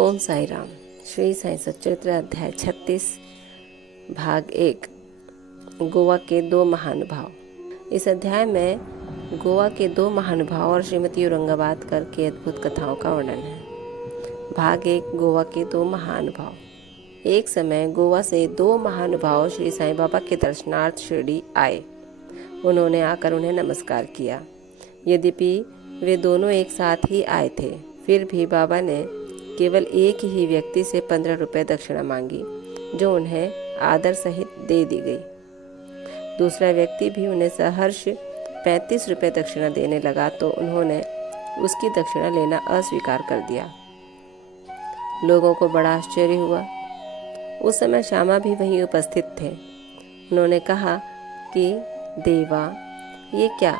ओम साई राम। श्री साई सच्चरित्र अध्याय 36 भाग 1 गोवा के दो महानुभाव। इस अध्याय में गोवा के दो महानुभाव और श्रीमती औरंगाबाद कर की अद्भुत कथाओं का वर्णन है। भाग 1 गोवा के दो महानुभाव। एक समय गोवा से दो महानुभाव श्री साईं बाबा के दर्शनार्थ शिरडी आए। उन्होंने आकर उन्हें नमस्कार किया। यद्यपि वे दोनों एक साथ ही आए थे, फिर भी बाबा ने केवल एक ही व्यक्ति से 15 रुपये दक्षिणा मांगी, जो उन्हें आदर सहित दे दी गई। दूसरा व्यक्ति भी उन्हें सहर्ष 35 रुपये दक्षिणा देने लगा तो उन्होंने उसकी दक्षिणा लेना अस्वीकार कर दिया। लोगों को बड़ा आश्चर्य हुआ। उस समय श्यामा भी वहीं उपस्थित थे। उन्होंने कहा कि देवा, ये क्या,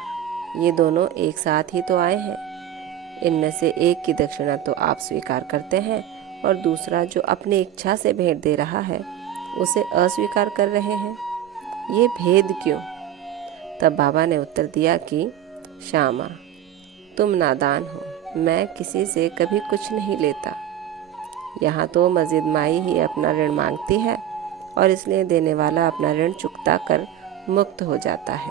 ये दोनों एक साथ ही तो आए हैं। इनमें से एक की दक्षिणा तो आप स्वीकार करते हैं और दूसरा जो अपनी इच्छा से भेंट दे रहा है उसे अस्वीकार कर रहे हैं। ये भेद क्यों? तब बाबा ने उत्तर दिया कि श्यामा, तुम नादान हो। मैं किसी से कभी कुछ नहीं लेता। यहाँ तो मस्जिद माई ही अपना ऋण मांगती है और इसलिए देने वाला अपना ऋण चुकता कर मुक्त हो जाता है।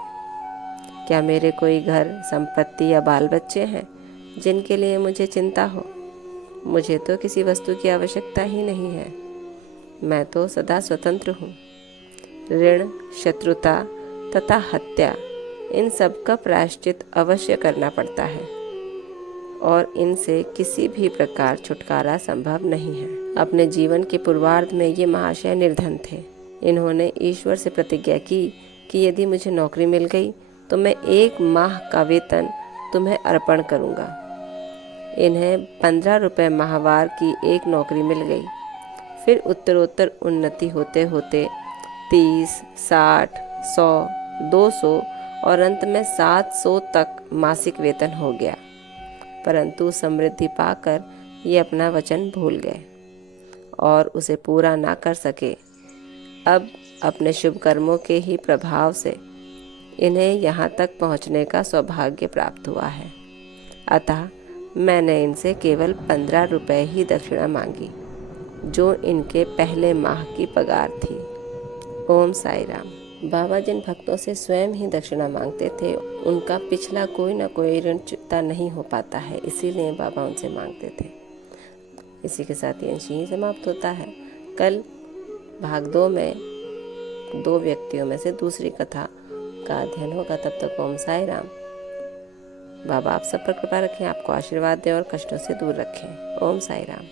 क्या मेरे कोई घर, संपत्ति या बाल बच्चे हैं जिनके लिए मुझे चिंता हो? मुझे तो किसी वस्तु की आवश्यकता ही नहीं है। मैं तो सदा स्वतंत्र हूँ। ऋण, शत्रुता तथा हत्या, इन सब का प्रायश्चित अवश्य करना पड़ता है और इनसे किसी भी प्रकार छुटकारा संभव नहीं है। अपने जीवन के पूर्वार्ध में ये महाशय निर्धन थे। इन्होंने ईश्वर से प्रतिज्ञा की कि यदि मुझे नौकरी मिल गई तो मैं 1 माह का वेतन तुम्हें अर्पण करूंगा। इन्हें 15 रुपये माहवार की एक नौकरी मिल गई। फिर उत्तरोत्तर उन्नति होते होते 30, 60, 100, 200 और अंत में 700 तक मासिक वेतन हो गया। परंतु समृद्धि पाकर ये अपना वचन भूल गए और उसे पूरा ना कर सके। अब अपने शुभ कर्मों के ही प्रभाव से इन्हें यहाँ तक पहुँचने का सौभाग्य प्राप्त हुआ है। अतः मैंने इनसे केवल 15 रुपये ही दक्षिणा मांगी, जो इनके पहले माह की पगार थी। ओम साई राम। बाबा जिन भक्तों से स्वयं ही दक्षिणा मांगते थे, उनका पिछला कोई ना कोई ऋण चुकता नहीं हो पाता है, इसीलिए बाबा उनसे मांगते थे। इसी के साथ ये अंश यहीं समाप्त होता है। कल भाग 2 में 2 व्यक्तियों में से दूसरी कथा का अध्ययन होगा। तब तक ओम साई राम। बाबा आप सब पर कृपा रखें, आपको आशीर्वाद दें और कष्टों से दूर रखें। ओम साई राम।